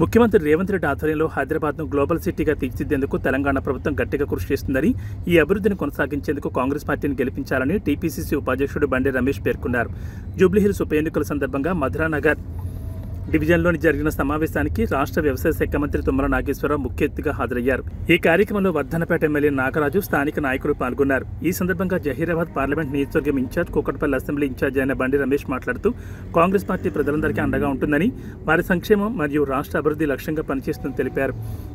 ముఖ్యమంత్రి రేవంత్ రెడ్డి ఆధ్వర్యంలో హైదరాబాద్ను గ్లోబల్ సిటీగా తీర్చిదిద్దేందుకు తెలంగాణ ప్రభుత్వం గట్టిగా కృషి చేస్తుందని, ఈ అభివృద్ధిని కొనసాగించేందుకు కాంగ్రెస్ పార్టీని గెలిపించాలని టీపీసీసీ ఉపాధ్యక్షుడు బండి రమేష్ పేర్కొన్నారు. జూబ్లీహిల్స్ ఉప ఎన్నికల సందర్భంగా మధురానగర్ డివిజన్లోని జరిగిన సమావేశానికి రాష్ట్ర వ్యవసాయ శాఖ మంత్రి తుమ్మల నాగేశ్వరరావు ముఖ్య అతిథిగా హాజరయ్యారు. ఈ కార్యక్రమంలో వర్ధన్నపేట ఎమ్మెల్యే నాగరాజు, స్థానిక నాయకులు పాల్గొన్నారు. ఈ సందర్భంగా జహీరాబాద్ పార్లమెంట్ నియోజకవర్గం ఇన్ఛార్జ్, కూకట్పల్లి అసెంబ్లీ ఇన్ఛార్జ్ అయిన బండి రమేష్ మాట్లాడుతూ కాంగ్రెస్ పార్టీ ప్రజలందరికీ అండగా ఉంటుందని, వారి సంక్షేమం మరియు రాష్ట్ర అభివృద్ధి లక్ష్యంగా పనిచేస్తుందని తెలిపారు.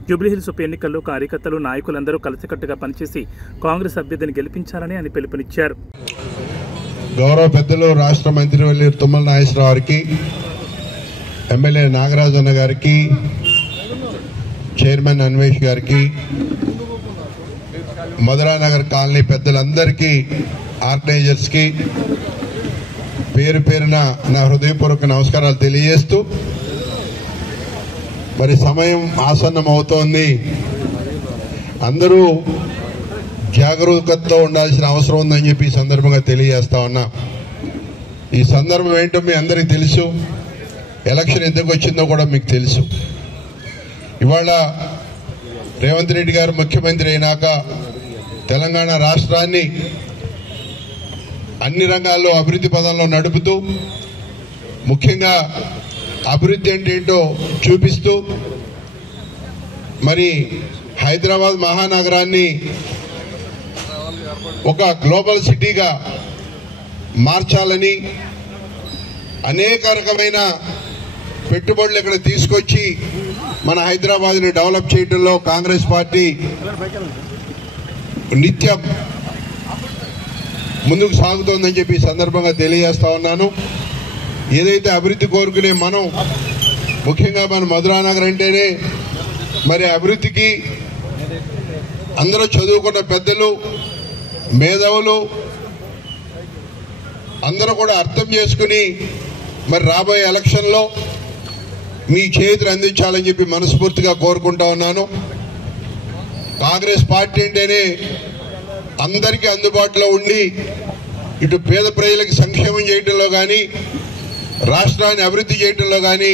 జూబ్లీహిల్స్ ఉప ఎన్నికల్లో కార్యకర్తలు, నాయకులందరూ కలిసికట్టుగా పనిచేసి కాంగ్రెస్ అభ్యర్థిని గెలిపించాలని ఆయన పిలుపునిచ్చారు. గౌరవ పెద్దలు రాష్ట్ర మంత్రివర్యులు తుమ్మల నాగేశ్వరరావు గారికి, ఎమ్మెల్యే నాగరాజు అన్న గారికి, చైర్మన్ అన్వేష్ గారికి, మధురానగర్ కాలనీ పెద్దలందరికీ, ఆర్గనైజర్స్ కి పేరు పేరున నా హృదయపూర్వక నమస్కారాలు తెలియజేస్తూ, మరి సమయం ఆసన్నం అవుతోంది. అందరూ జాగరూకతతో ఉండాల్సిన అవసరం ఉందని చెప్పి ఈ సందర్భంగా తెలియజేస్తా ఉన్నా. ఈ సందర్భం ఏంటో మీ అందరికీ తెలుసు. ఎలక్షన్ ఎందుకు వచ్చిందో కూడా మీకు తెలుసు. ఇవాళ రేవంత్ రెడ్డి గారు ముఖ్యమంత్రి అయినాక తెలంగాణ రాష్ట్రాన్ని అన్ని రంగాల్లో అభివృద్ధి పదంలో నడుపుతూ, ముఖ్యంగా అభివృద్ధి అంటే ఏంటో చూపిస్తూ, మరి హైదరాబాద్ మహానగరాన్ని ఒక గ్లోబల్ సిటీగా మార్చాలని, అనేక రకమైన పెట్టుబడులు ఇక్కడ తీసుకొచ్చి మన హైదరాబాద్ ని డెవలప్ చేయడంలో కాంగ్రెస్ పార్టీ నిత్యం ముందుకు సాగుతోందని చెప్పి సందర్భంగా తెలియజేస్తా ఉన్నాను. ఏదైతే అభివృద్ధి కోరుకునే మనం, ముఖ్యంగా మన మధురానగర్ అంటేనే మరి అభివృద్ధికి అందరూ చదువుకున్న పెద్దలు, మేధావులు అందరూ కూడా అర్థం చేసుకుని మరి రాబోయే ఎలక్షన్ లో మీ చేతులు అందించాలని చెప్పి మనస్ఫూర్తిగా కోరుకుంటా ఉన్నాను. కాంగ్రెస్ పార్టీ అంటేనే అందరికీ అందుబాటులో ఉండి, ఇటు పేద ప్రజలకు సంక్షేమం చేయడంలో కానీ, రాష్ట్రాన్ని అభివృద్ధి చేయడంలో కానీ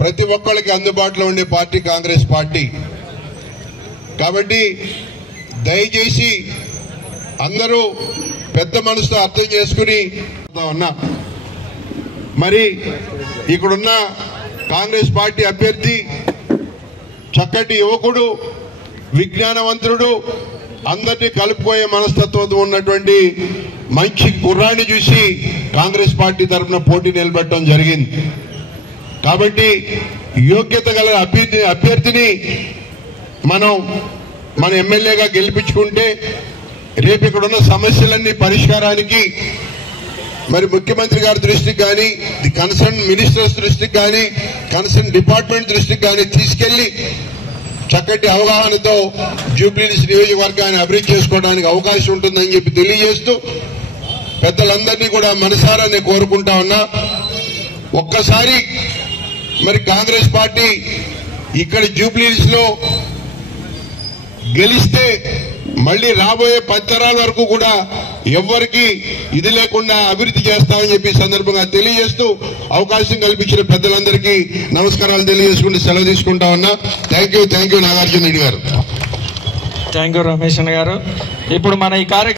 ప్రతి ఒక్కరికి అందుబాటులో ఉండే పార్టీ కాంగ్రెస్ పార్టీ. కాబట్టి దయచేసి అందరూ పెద్ద మనసుతో అర్థం చేసుకుని ఉన్నా. మరి ఇక్కడున్న కాంగ్రెస్ పార్టీ అభ్యర్థి చక్కటి యువకుడు, విజ్ఞానవంతుడు, అందరినీ కలుపుకోయే మనస్తత్వంతో ఉన్నటువంటి మంచి కుర్రాన్ని చూసి కాంగ్రెస్ పార్టీ తరఫున పోటీ నిలబెట్టడం జరిగింది. కాబట్టి యోగ్యత గల అభ్యర్థిని మనం మన ఎమ్మెల్యేగా గెలిపించుకుంటే రేపు ఇక్కడున్న సమస్యలన్నీ పరిష్కారానికి మరి ముఖ్యమంత్రి గారి దృష్టికి కానీ, ది కన్సర్న్ మినిస్టర్స్ దృష్టికి కానీ, కన్సర్న్ డిపార్ట్మెంట్ దృష్టికి కానీ తీసుకెళ్లి చక్కటి అవగాహనతో జూబ్లీహిల్స్ నియోజకవర్గాన్ని అభివృద్ధి చేసుకోవడానికి అవకాశం ఉంటుందని చెప్పి తెలియజేస్తూ, పెద్దలందరినీ కూడా మనసారా నేను కోరుకుంటా ఉన్నా. ఒక్కసారి మరి కాంగ్రెస్ పార్టీ ఇక్కడ జూబ్లీహిల్స్ లో గెలిస్తే మళ్లీ రాబోయే 10 తరాల వరకు కూడా ఎవ్వరికి ఇది లేకుండా అభివృద్ధి చేస్తామని చెప్పి సందర్భంగా తెలియజేస్తూ, అవకాశం కల్పించిన పెద్దలందరికీ నమస్కారాలు తెలియజేసుకుంటూ సెలవు తీసుకుంటా ఉన్నా. థ్యాంక్ యూ నాగార్జున రెడ్డి గారు. థ్యాంక్ యూ రమేష్ గారు. ఇప్పుడు మన ఈ కార్యక్రమం